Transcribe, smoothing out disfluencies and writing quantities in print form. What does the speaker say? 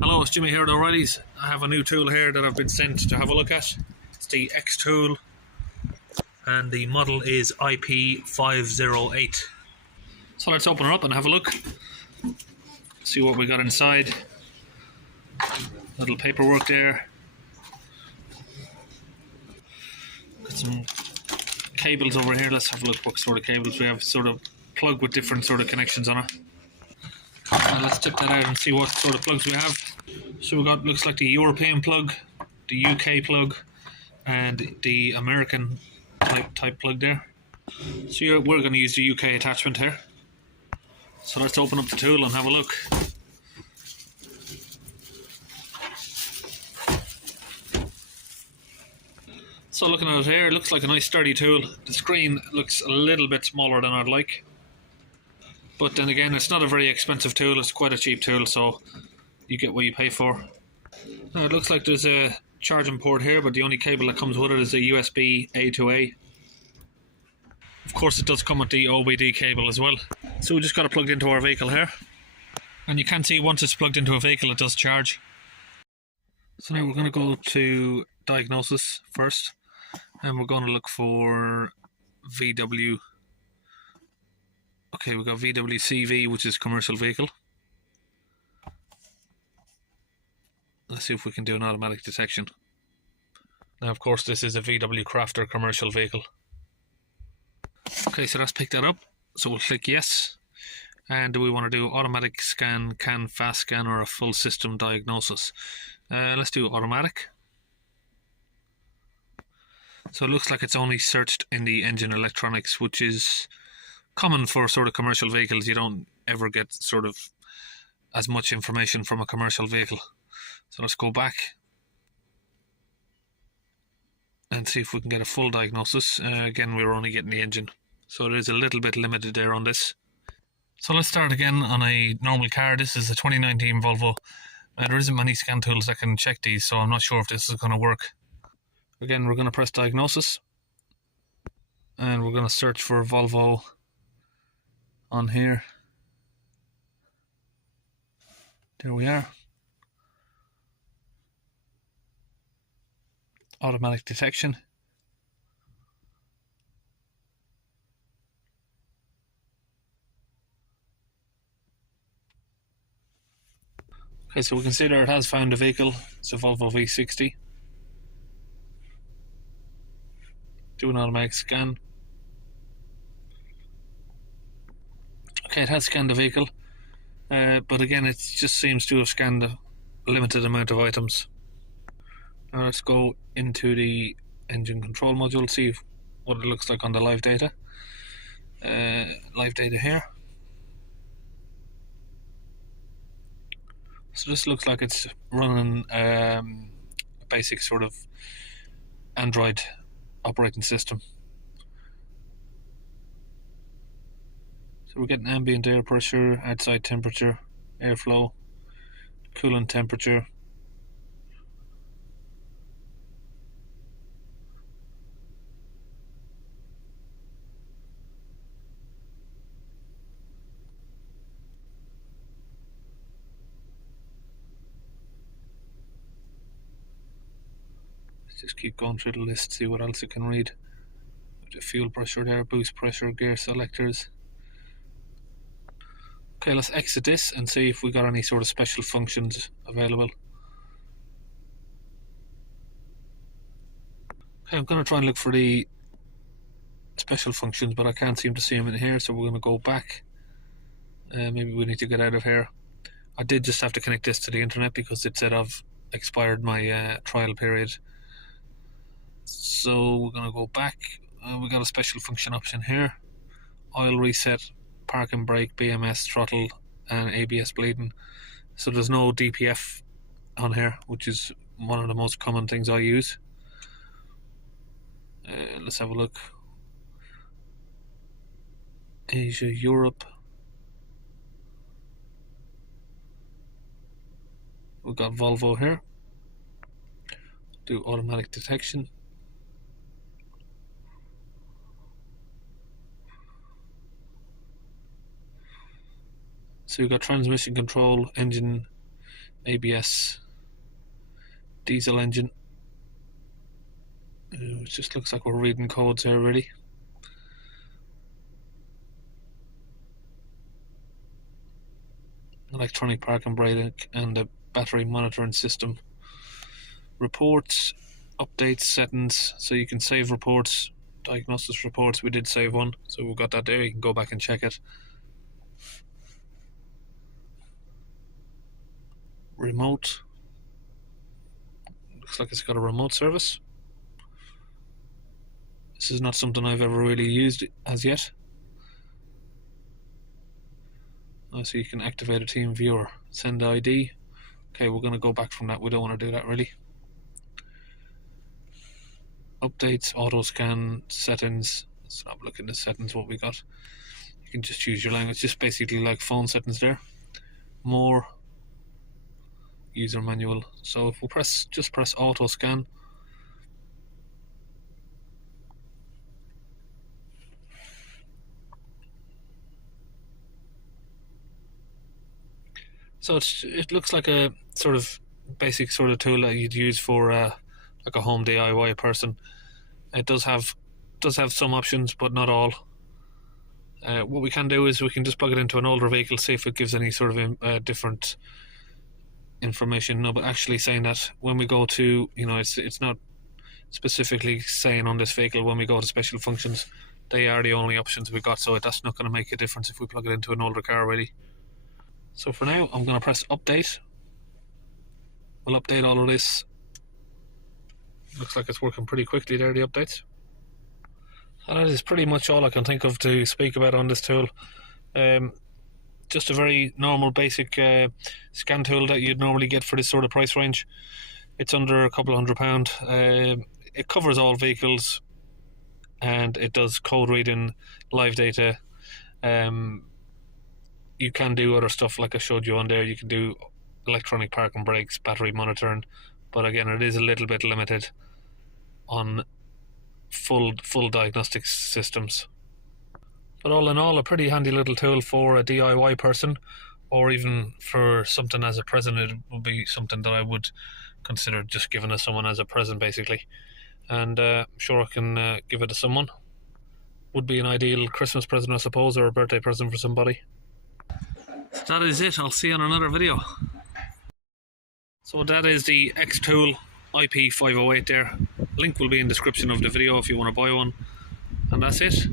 Hello, it's Jimmy here at O'Reilly's. I have a new tool here that I've been sent to have a look at. It's the Xtool and the model is IP508. So let's open it up and have a look. See what we got inside. Little paperwork there. Got some cables over here. Let's have a look what sort of cables we have. Sort of plug with different sort of connections on it. Now let's check that out and see what sort of plugs we have. So we've got, looks like the European plug, the UK plug, and the American type plug there. So we're going to use the UK attachment here. So let's open up the tool and have a look. So looking at it here, it looks like a nice sturdy tool. The screen looks a little bit smaller than I'd like. But then again, it's not a very expensive tool, it's quite a cheap tool, so you get what you pay for. Now it looks like there's a charging port here, but the only cable that comes with it is a USB A to A. Of course it does come with the OBD cable as well. So we just got it plugged into our vehicle here. And you can see once it's plugged into a vehicle it does charge. So now we're going to go to Diagnostics first. And we're going to look for VW. Okay, we've got VWCV, which is commercial vehicle. Let's see if we can do an automatic detection. Now, of course, this is a VW Crafter commercial vehicle. Okay, so let's pick that up. So we'll click yes. And do we want to do automatic scan, CAN, fast scan, or a full system diagnosis? Let's do automatic. So it looks like it's only searched in the engine electronics, which is common for sort of commercial vehicles. You don't ever get sort of as much information from a commercial vehicle. So let's go back and see if we can get a full diagnosis. Again, we were only getting the engine, so it is a little bit limited there on this. So let's start again on a normal car. This is a 2019 Volvo. There isn't many scan tools that can check these, so I'm not sure if this is going to work. Again, we're going to press diagnosis and we're going to search for Volvo on here. There we are. Automatic detection. Okay, so we can see there it has found a vehicle. It's a Volvo V60. Do an automatic scan. Okay, it has scanned the vehicle, but again it just seems to have scanned a limited amount of items. Now let's go into the engine control module, see what it looks like on the live data. Live data here. So this looks like it's running a basic sort of Android operating system. So we're getting ambient air pressure, outside temperature, airflow, coolant temperature. Let's just keep going through the list, see what else it can read. The fuel pressure there, boost pressure, gear selectors. Okay, let's exit this and see if we got any sort of special functions available. Okay, I'm going to try and look for the special functions, but I can't seem to see them in here, so we're going to go back. Maybe we need to get out of here. I did just have to connect this to the internet because it said I've expired my trial period. So we're going to go back. We got a special function option here. Oil reset, park and brake, BMS, throttle, and ABS bleeding. So there's no DPF on here, which is one of the most common things I use. Let's have a look. Asia, Europe. We've got Volvo here. Do automatic detection. So you've got transmission control, engine ABS diesel engine. It just looks like we're reading codes here really. Electronic parking brake and the battery monitoring system. Reports, updates, settings, so you can save reports. Diagnostics reports, we did save one, so we've got that there. You can go back and check it. Remote, looks like it's got a remote service. This is not something I've ever really used as yet. So you can activate a team viewer, send ID. Okay, we're going to go back from that, we don't want to do that really. Updates, auto scan, settings. Let's have a look in the settings what we got. You can just choose your language, just basically like phone settings there. More, user manual. So if we just press auto scan, so it looks like a sort of basic sort of tool that you'd use for like a home DIY person. It does have some options, but not all. What we can do is we can just plug it into an older vehicle, see if it gives any sort of different information. No, but actually saying that when we go to, it's not specifically saying on this vehicle when we go to special functions, they are the only options we got, so that's not going to make a difference if we plug it into an older car really. So for now, I'm going to press update. We'll update all of this. Looks like it's working pretty quickly there, the updates. And that is pretty much all I can think of to speak about on this tool. Just a very normal basic scan tool that you'd normally get for this sort of price range. It's under a couple of £100. It covers all vehicles and it does code reading, live data. You can do other stuff like I showed you on there. You can do electronic parking brakes, battery monitoring, but again it is a little bit limited on full diagnostics systems. But all in all, a pretty handy little tool for a DIY person, or even for something as a present. It would be something that I would consider just giving to someone as a present basically, and I'm sure I can give it to someone. Would be an ideal Christmas present I suppose, or a birthday present for somebody. That is it. I'll see you on another video. So that is the Xtool IP508 there. Link will be in the description of the video if you want to buy one. And that's it.